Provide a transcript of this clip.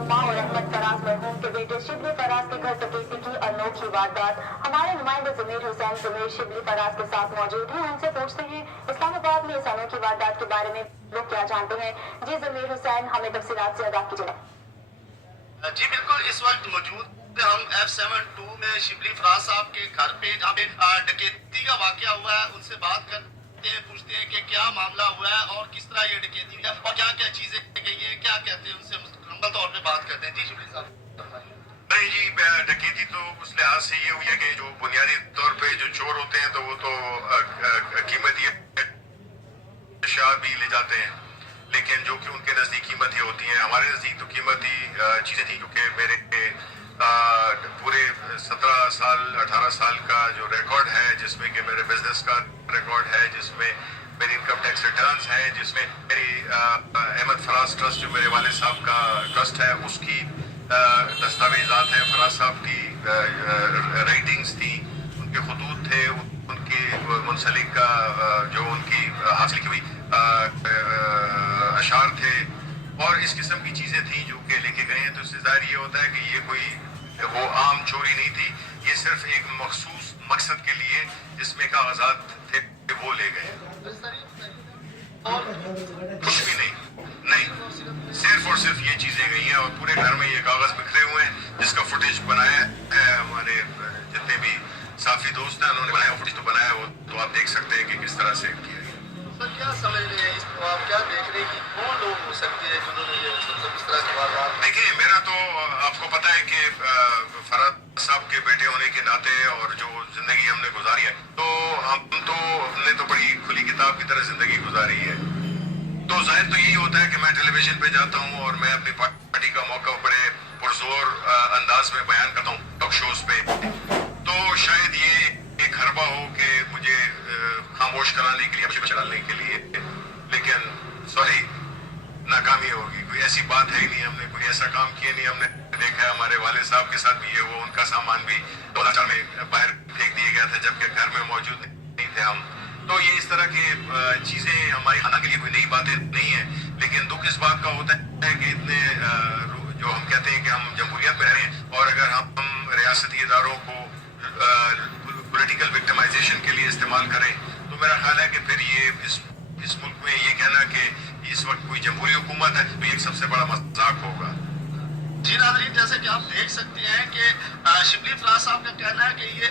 रहनुमा और अहमद फराज मरहूम के बेटे शिबली फराज के घर डकैती की अनोखी वारदात। हमारे नुमाइंदे जमीर हुसैन जमीर शिबली फराज के साथ मौजूद हैं, उनसे पूछते हैं इस्लामाबाद में इस अनोखी वारदात के बारे में लोग क्या जानते हैं। जी जमीर हुसैन, हमें तफसीलात से आगाह कीजिए। जी बिल्कुल, इस वक्त मौजूद हम F72 में शिबली फराज साहब के घर पे जहाँ पे डकैती का वाकया हुआ है, उनसे बात करते हैं, पूछते हैं कि क्या मामला हुआ है और किस तरह ये डकैती है और क्या क्या चीजें गई है, क्या कहते हैं, उनसे मुकम्मल तौर पे बात करते हैं। जी शिबली साहब। नहीं जी, डकैती तो उस लिहाज से ये हुई है कि जो बुनियादी तौर पे जो चोर होते हैं तो वो तो कीमती अशिया भी ले जाते हैं, लेकिन जो कि उनके नज़दीक कीमती होती हैं, हमारे नज़दीक तो कीमती चीज़ें थी, क्योंकि मेरे पूरे 17 साल 18 साल का जो रिकॉर्ड है, जिसमें कि मेरे बिजनेस का रिकॉर्ड है, जिसमें मेरी इनकम टैक्स रिटर्न्स हैं, जिसमें मेरी अहमद फराज ट्रस्ट जो मेरे वाले साहब का ट्रस्ट है उसकी दस्तावेजात हैं, फराज साहब की राइटिंग्स थी, उनके खतूत थे, उनके मुंसलिक जो उनकी हासिल की हुई अशार थे और इस किस्म की चीज़ें थी जो कि लेके गए हैं। तो इससे ज़ाहिर ये होता है कि ये कोई वो आम चोरी नहीं थी, ये सिर्फ एक मखसूस मकसद के लिए जिसमें कागजात थे वो ले गए, कुछ भी नहीं सिर्फ और सिर्फ ये चीज़ें गई हैं और पूरे घर में ये कागज़ बिखरे हुए हैं, जिसका फुटेज बनाया है हमारे जितने भी साफी दोस्त हैं उन्होंने बनाया, फुटेज तो बनाया, वो तो आप देख सकते हैं कि किस तरह से किया गया। सर क्या समझ रहे हैं, इसको आप क्या देख रहे हैं कि कौन लोग हो सकते हैं जिन्होंने ये मतलब इस तरह की वारदात? देखिए, मेरा तो आपको पता है कि फराज साहब के बेटे होने के नाते और जो जिंदगी हमने गुजारी है, तो हमने तो बड़ी खुली किताब की तरह जिंदगी गुजारी है। तो जाहिर तो यही होता है कि मैं टेलीविजन पे जाता हूँ और मैं अपनी पार्टी का मौका बड़े पुरजोर अंदाज में बयान करता हूँ टॉक शोज पे, तो शायद ये एक हरबा हो कि मुझे खामोश कराने के लिए, मुझे चलाने के लिए, लेकिन सॉरी, नाकामी होगी। कोई ऐसी बात है ही नहीं, हमने कोई ऐसा काम किया नहीं। हमने देखा है हमारे वाले साहब के साथ भी ये वो, उनका सामान भी 2004 में बाहर फेंक दिया गया था जबकि घर में मौजूद नहीं थे हम। तो ये इस तरह की चीज़ें हमारी खाना के लिए कोई नई बातें नहीं है, लेकिन दुख इस बात का होता है कि इतने जो हम कहते हैं कि हम जमहूरियत में रह रहे हैं और अगर हम रियासती इदारों को पॉलिटिकल विक्टिमाइजेशन के लिए इस्तेमाल करें तो मेरा ख्याल है कि फिर ये इस मुल्क में ये कहना कि इस वक्त कोई जमहूरी हुकूमत है तो ये एक सबसे बड़ा मजाक होगा। जी नाज़रीन, जैसे कि आप देख सकते हैं कि शिबली फराज साहब का कहना है कि ये